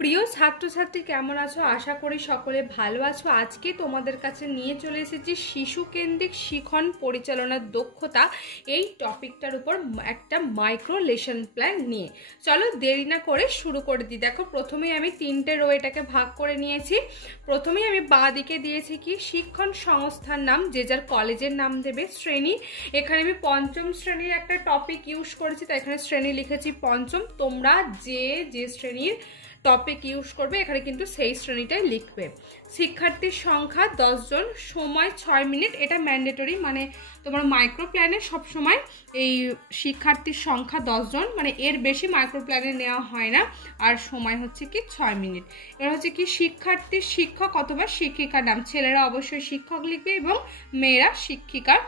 প্রিয় ছাত্রছাত্রী কেমন আছো? আশা করি সকলে ভালো আছো। আজকে তোমাদের কাছে নিয়ে চলে এসেছি শিশু কেন্দ্রিক শিখন পরিচালনার দক্ষতা এই টপিকটার উপর একটা মাইক্রো লেসন প্ল্যান নিয়ে। চলো দেরি না করে শুরু করে দিই। দেখো প্রথমেই আমি তিনটে রো এটাকে ভাগ করে নিয়েছি। প্রথমেই আমি বাঁ দিকে দিয়েছি কি শিক্ষণ সংস্থার নাম, যে যার কলেজের নাম দেবে। শ্রেণী, এখানে আমি পঞ্চম শ্রেণীর একটা টপিক ইউজ করেছি, তাই এখানে শ্রেণী লিখেছি পঞ্চম। তোমরা যে শ্রেণীর টপিক ইউজ করবে এখানে কিন্তু সেই শ্রেণীটাই লিখবে। শিক্ষার্থীর সংখ্যা 10 জন, সময় 6 মিনিট। এটা ম্যান্ডেটরি, মানে তোমার মাইক্রো প্ল্যানে সবসময় এই শিক্ষার্থীর সংখ্যা 10 জন, মানে এর বেশি মাইক্রো প্ল্যানে নেওয়া হয় না। আর সময় হচ্ছে কি 6 মিনিট। এবার হচ্ছে কি শিক্ষার্থীর শিক্ষক অথবা শিক্ষিকার নাম। ছেলেরা অবশ্যই শিক্ষক লিখবে এবং মেয়েরা শিক্ষিকার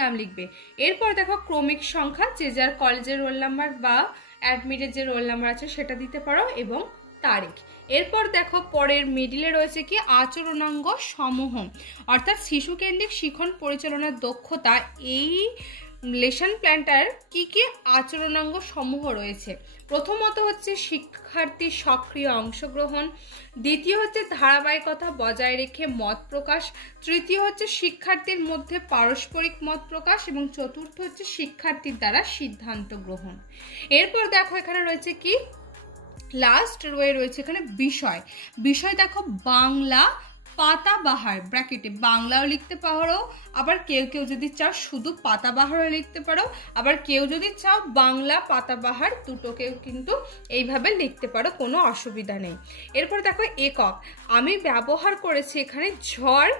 নাম লিখবে। এরপর দেখো ক্রমিক সংখ্যা, যে যার কলেজের রোল নাম্বার বা অ্যাডমিটের যে রোল নাম্বার আছে সেটা দিতে পারো, এবং তারিখ। এরপর দেখো পরের মিডিলে রয়েছে কি আচরণাঙ্গ সমূহ, অর্থাৎ শিশু কেন্দ্রিক শিখন পরিচালনার দক্ষতা এই লেসন প্ল্যানটার কি কি আচরণাঙ্গ সমূহ রয়েছে। প্রথমত হচ্ছে শিক্ষার্থীর সক্রিয় অংশগ্রহণ, দ্বিতীয় হচ্ছে ধারাবাহিকতা বজায় রেখে মত প্রকাশ, তৃতীয় হচ্ছে শিক্ষার্থীর মধ্যে পারস্পরিক মত প্রকাশ, এবং চতুর্থ হচ্ছে শিক্ষার্থীর দ্বারা সিদ্ধান্ত গ্রহণ। এরপর দেখো এখানে রয়েছে কি লাস্ট রোয়ে রয়েছে এখানে বিষয়। বিষয় দেখো বাংলা পাতাবাহার, ব্র্যাকেটে বাংলাও লিখতে পারো, আবার কেউ কেউ যদি চাও শুধু পাতাবাহারও লিখতে পারো, আবার কেউ যদি চাও বাংলা পাতাবাহার দুটোকেও কিন্তু এইভাবে লিখতে পারো, কোনো অসুবিধা নেই। এরপর দেখো একক, আমি ব্যবহার করেছি এখানে ঝড়,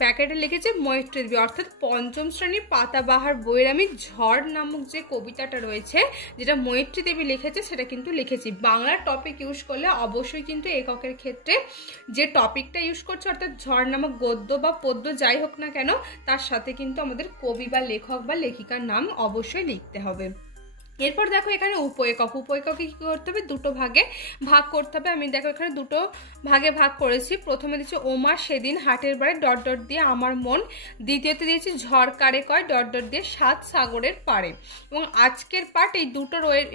ব্র্যাকেটে লিখেছে মৈত্রী দেবী, অর্থাৎ পঞ্চম শ্রেণীর পাতাবাহার বইয়ের আমি ঝড় নামক যে কবিতাটা রয়েছে যেটা মৈত্রী দেবী লিখেছে সেটা কিন্তু লিখেছি। বাংলার টপিক ইউজ করলে অবশ্যই কিন্তু এককের ক্ষেত্রে যে টপিকটা ইউজ করছে, অর্থাৎ ঝড় নামক গদ্য বা পদ্য যাই হোক না কেন, তার সাথে কিন্তু আমাদের কবি বা লেখক বা লেখিকার নাম অবশ্যই লিখতে হবে। এরপর দেখো এখানে উপএকক, উপএককে কি করতে হবে, দুটো ভাগে ভাগ করতে হবে। আমি দেখো এখানে দুটো ভাগে ভাগ করেছি। প্রথমে দিচ্ছি ওমা সেদিন হাটের বারে ডট ডট দিয়ে আমার মন, দ্বিতীয়তে দিয়েছি ঝড় কারে কয় ডট ডট দিয়ে সাত সাগরের পারে। এবং আজকের পার্ট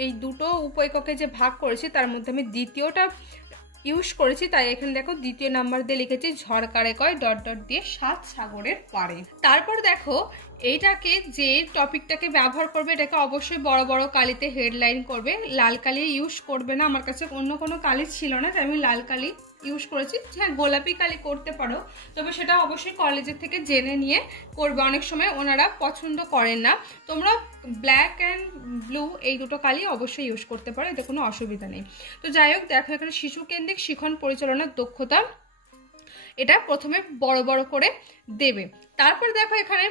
এই দুটো উপএককে যে ভাগ করেছি তার মধ্যে আমি দ্বিতীয়টা ইউজ করেছি, তাই এখানে দেখো দ্বিতীয় নাম্বার দিয়ে লিখেছি ঝড় কারে কয় ডট ডট দিয়ে সাত সাগরের পারে। তারপর দেখো এইটাকে যে টপিকটাকে ব্যবহার করবে এটাকে অবশ্যই বড় বড় কালিতে হেডলাইন করবে, লাল কালি ইউজ করবে না। আমার কাছে অন্য কোনো কালি ছিল না তাই আমি লাল কালি ইউজ করেছি। হ্যাঁ, গোলাপি কালি করতে পারো, তবে সেটা অবশ্যই কলেজের থেকে জেনে নিয়ে করবে, অনেক সময় ওনারা পছন্দ করেন না। তোমরা ব্ল্যাক অ্যান্ড ব্লু এই দুটো কালি অবশ্যই ইউজ করতে পারো, এতে কোনো অসুবিধা নেই। তো যাই হোক দেখো এখানে শিশু কেন্দ্রিক শিখন পরিচালনার দক্ষতা এটা প্রথমে বড় বড় করে দেবে। তারপর দেখো এখানে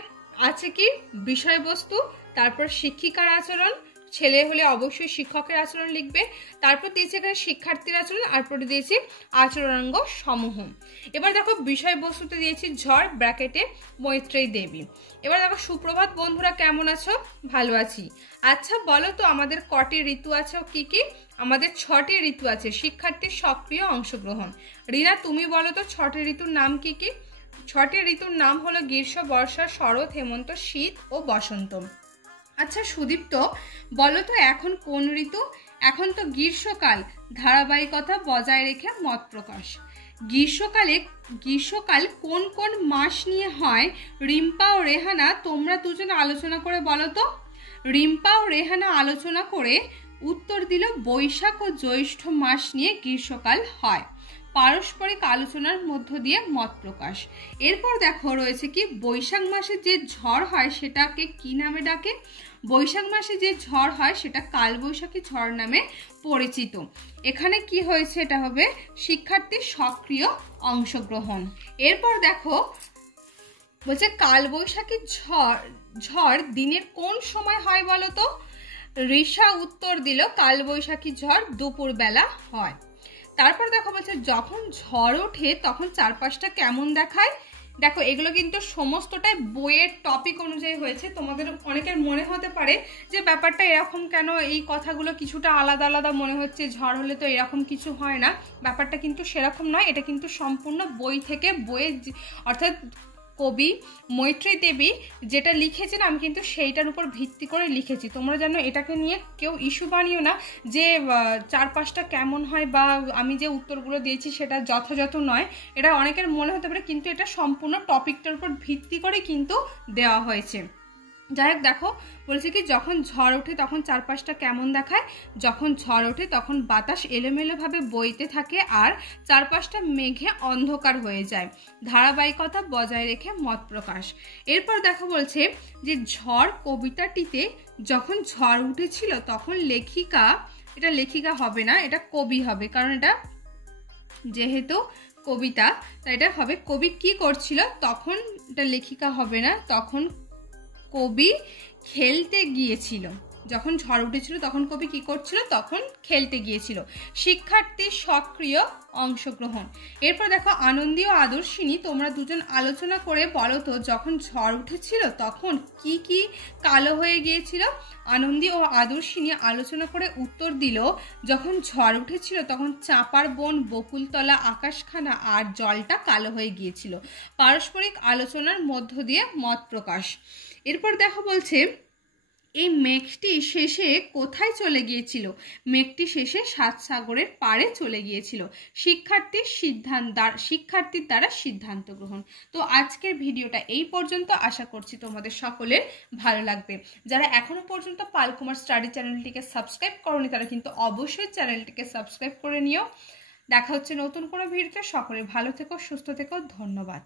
আছে কি বিষয়বস্তু, তারপর শিক্ষিকার আচরণ, ছেলে হলে অবশ্যই শিক্ষকের আচরণ লিখবে। তারপর দিয়েছি এখানে শিক্ষার্থীর আচরণ, আর পরে দিয়েছি আচরণাঙ্গ সমূহ। এবার দেখো বিষয়বস্তুতে দিয়েছি ঝড়, ব্র্যাকেটে মৈত্রেয়ী দেবী। এবার দেখো সুপ্রভাত বন্ধুরা, কেমন আছো? ভালো আছি। আচ্ছা বলো তো আমাদের কটি ঋতু আছে ও কি কি? আমাদের 6টি ঋতু আছে। শিক্ষার্থীর সক্রিয় অংশগ্রহণ। রিনা তুমি বলো তো 6টি ঋতুর নাম কি কি? 6টি ঋতুর নাম হলো গ্রীষ্ম, বর্ষা, শরৎ, হেমন্ত, শীত ও বসন্ত। আচ্ছা সুদীপ্ত বলো তো এখন কোন ঋতু? এখন তো গ্রীষ্মকাল, ধারাবাহিকতা বজায় রেখে মত প্রকাশ। গ্রীষ্মকাল কোন কোন মাস নিয়ে হয়? রিম্পা ও রেহানা তোমরা দুজন আলোচনা করে বলো তো। রিম্পা ও রেহানা আলোচনা করে উত্তর দিল বৈশাখ ও জ্যৈষ্ঠ মাস নিয়ে গ্রীষ্মকাল হয়। পারস্পরিক আলোচনার মধ্য দিয়ে মত প্রকাশ। এরপর দেখো রয়েছে কি বৈশাখ মাসে যে ঝড় হয় সেটাকে কি নামে ডাকে? বৈশাখ মাসে যে ঝড় হয় সেটা কালবৈশাখী ঝড় নামে পরিচিত। এখানে কি হয়েছে, এটা হবে শিক্ষার্থীর সক্রিয় অংশগ্রহণ। এরপর দেখো বলছে কালবৈশাখী ঝড় দিনের কোন সময় হয় বলো তো? ঋষা উত্তর দিল কালবৈশাখী ঝড় দুপুর বেলা হয়। তারপর দেখো বলছে যখন ঝড় ওঠে তখন চারপাশটা কেমন দেখায়? দেখো এগুলো কিন্তু সমস্তটাই বইয়ের টপিক অনুযায়ী হয়েছে। তোমাদের অনেকের মনে হতে পারে যে ব্যাপারটা এরকম কেন, এই কথাগুলো কিছুটা আলাদা আলাদা মনে হচ্ছে, ঝড় হলে তো এরকম কিছু হয় না। ব্যাপারটা কিন্তু সেরকম নয়, এটা কিন্তু সম্পূর্ণ বই থেকে বইয়ের অর্থাৎ কবি মৈত্রী দেবী যেটা লিখেছেন আমি কিন্তু সেইটার উপর ভিত্তি করে লিখেছি। তোমরা জানো এটাকে নিয়ে কেউ ইস্যু বানিও না যে 4-5টা কেমন হয় বা আমি যে উত্তরগুলো দিয়েছি সেটা যথাযথ নয়, এটা অনেকের মনে হতে পারে, কিন্তু এটা সম্পূর্ণ টপিকটার উপর ভিত্তি করে কিন্তু দেওয়া হয়েছে। যাই হোক, দেখো বলছে কি, যখন ঝড় ওঠে তখন চারপাশটা কেমন দেখায়? যখন ঝড় ওঠে তখন বাতাস এলোমেলোভাবে বইতে থাকে আর চারপাশটা মেঘে অন্ধকার হয়ে যায়, ধারাবাহিকতা বজায় রেখে মত প্রকাশ। এরপর দেখো বলছে যে ঝড় কবিতাটিতে যখন ঝড় উঠেছিল তখন লেখিকা, এটা লেখিকা হবে না, এটা কবি হবে, কারণ এটা যেহেতু কবিতা তাই এটা হবে কবি কি করছিল তখন, এটা লেখিকা হবে না, তখন কবি খেলতে গিয়েছিল। যখন ঝড় উঠেছিল তখন কবি কি করছিল? তখন খেলতে গিয়েছিল। শিক্ষার্থীর সক্রিয় অংশগ্রহণ। এরপর দেখো আনন্দী ও আদর্শিনী, তোমরা দুজন আলোচনা করে বলো তো যখন ঝড় উঠেছিল তখন কি কি কালো হয়ে গিয়েছিল? আনন্দী ও আদর্শিনী আলোচনা করে উত্তর দিল, যখন ঝড় উঠেছিল তখন চাঁপার বন, বকুলতলা, আকাশখানা আর জলটা কালো হয়ে গিয়েছিল। পারস্পরিক আলোচনার মধ্য দিয়ে মত প্রকাশ। এরপর দেখো বলছে এই মেঘটি শেষে কোথায় চলে গিয়েছিল? মেঘটি শেষে 7 সাগরের পাড়ে চলে গিয়েছিল। শিক্ষার্থীর দ্বারা সিদ্ধান্ত গ্রহণ। তো আজকের ভিডিওটা এই পর্যন্ত, আশা করছি তোমাদের সকলের ভালো লাগবে। যারা এখনো পর্যন্ত পালকুমার স্টাডি চ্যানেলটিকে সাবস্ক্রাইব করোনি তারা কিন্তু অবশ্যই চ্যানেলটিকে সাবস্ক্রাইব করে নিও। দেখা হচ্ছে নতুন কোনো ভিডিওতে। সকলে ভালো থেকো, সুস্থ থেকো, ধন্যবাদ।